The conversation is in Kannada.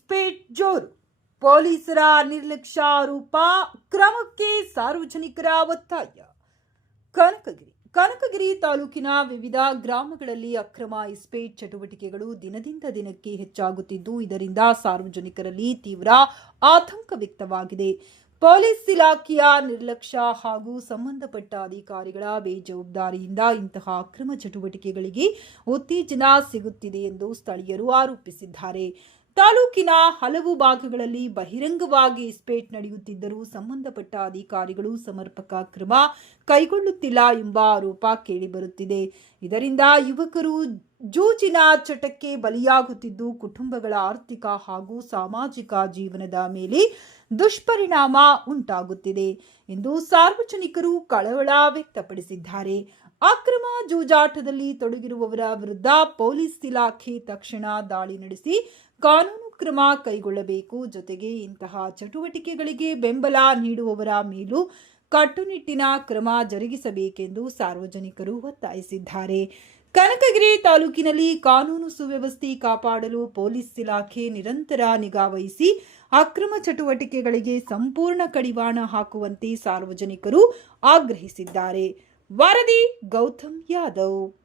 ಇಸ್ಪೇಟ್ ಜೋರು. ಪೊಲೀಸರ ನಿರ್ಲಕ್ಷ್ಯ ಆರೋಪ, ಕ್ರಮಕ್ಕೆ ಸಾರ್ವಜನಿಕರ ಒತ್ತಾಯ. ಕನಕಗಿರಿ ತಾಲೂಕಿನ ವಿವಿಧ ಗ್ರಾಮಗಳಲ್ಲಿ ಅಕ್ರಮ ಇಸ್ಪೇಟ್ ಚಟುವಟಿಕೆಗಳು ದಿನದಿಂದ ದಿನಕ್ಕೆ ಹೆಚ್ಚಾಗುತ್ತಿದ್ದು, ಇದರಿಂದ ಸಾರ್ವಜನಿಕರಲ್ಲಿ ತೀವ್ರ ಆತಂಕ ವ್ಯಕ್ತವಾಗಿದೆ. ಪೊಲೀಸ್ ಇಲಾಖೆಯ ನಿರ್ಲಕ್ಷ್ಯ ಹಾಗೂ ಸಂಬಂಧಪಟ್ಟ ಅಧಿಕಾರಿಗಳ ಬೇಜವಾಬ್ದಾರಿಯಿಂದ ಇಂತಹ ಅಕ್ರಮ ಚಟುವಟಿಕೆಗಳಿಗೆ ಉತ್ತೇಜನ ಸಿಗುತ್ತಿದೆ ಎಂದು ಸ್ಥಳೀಯರು ಆರೋಪಿಸಿದ್ದಾರೆ. ತಾಲೂಕಿನ ಹಲವು ಭಾಗಗಳಲ್ಲಿ ಬಹಿರಂಗವಾಗಿ ಇಸ್ಪೇಟ್ ನಡೆಯುತ್ತಿದ್ದರೂ ಸಂಬಂಧಪಟ್ಟ ಅಧಿಕಾರಿಗಳು ಸಮರ್ಪಕ ಕ್ರಮ ಕೈಗೊಳ್ಳುತ್ತಿಲ್ಲ ಎಂಬ ಆರೋಪ ಕೇಳಿಬರುತ್ತಿದೆ. ಇದರಿಂದ ಯುವಕರು ಜೂಜಿನ ಚಟಕ್ಕೆ ಬಲಿಯಾಗುತ್ತಿದ್ದು, ಕುಟುಂಬಗಳ ಆರ್ಥಿಕ ಹಾಗೂ ಸಾಮಾಜಿಕ ಜೀವನದ ಮೇಲೆ ದುಷ್ಪರಿಣಾಮ ಉಂಟಾಗುತ್ತಿದೆ ಎಂದು ಸಾರ್ವಜನಿಕರು ಕಳವಳ ವ್ಯಕ್ತಪಡಿಸಿದ್ದಾರೆ. ಅಕ್ರಮ ಜೂಜಾಟದಲ್ಲಿ ತೊಡಗಿರುವವರ ವಿರುದ್ಧ ಪೊಲೀಸ್ ಇಲಾಖೆ ತಕ್ಷಣ ದಾಳಿ ನಡೆಸಿ ಕಾನೂನು ಕ್ರಮ ಕೈಗೊಳ್ಳಬೇಕು. ಜೊತೆಗೆ ಇಂತಹ ಚಟುವಟಿಕೆಗಳಿಗೆ ಬೆಂಬಲ ನೀಡುವವರ ಮೇಲೂ ಕಟ್ಟುನಿಟ್ಟಿನ ಕ್ರಮ ಜರುಗಿಸಬೇಕೆಂದು ಸಾರ್ವಜನಿಕರು ಒತ್ತಾಯಿಸಿದ್ದಾರೆ. ಕನಕಗಿರಿ ತಾಲೂಕಿನಲ್ಲಿ ಕಾನೂನು ಸುವ್ಯವಸ್ಥೆ ಕಾಪಾಡಲು ಪೊಲೀಸ್ ಇಲಾಖೆ ನಿರಂತರ ನಿಗಾ ವಹಿಸಿ ಅಕ್ರಮ ಚಟುವಟಿಕೆಗಳಿಗೆ ಸಂಪೂರ್ಣ ಕಡಿವಾಣ ಹಾಕುವಂತೆ ಸಾರ್ವಜನಿಕರು ಆಗ್ರಹಿಸಿದ್ದಾರೆ. ವರದಿ ಗೌತಮ್ ಯಾದವ್.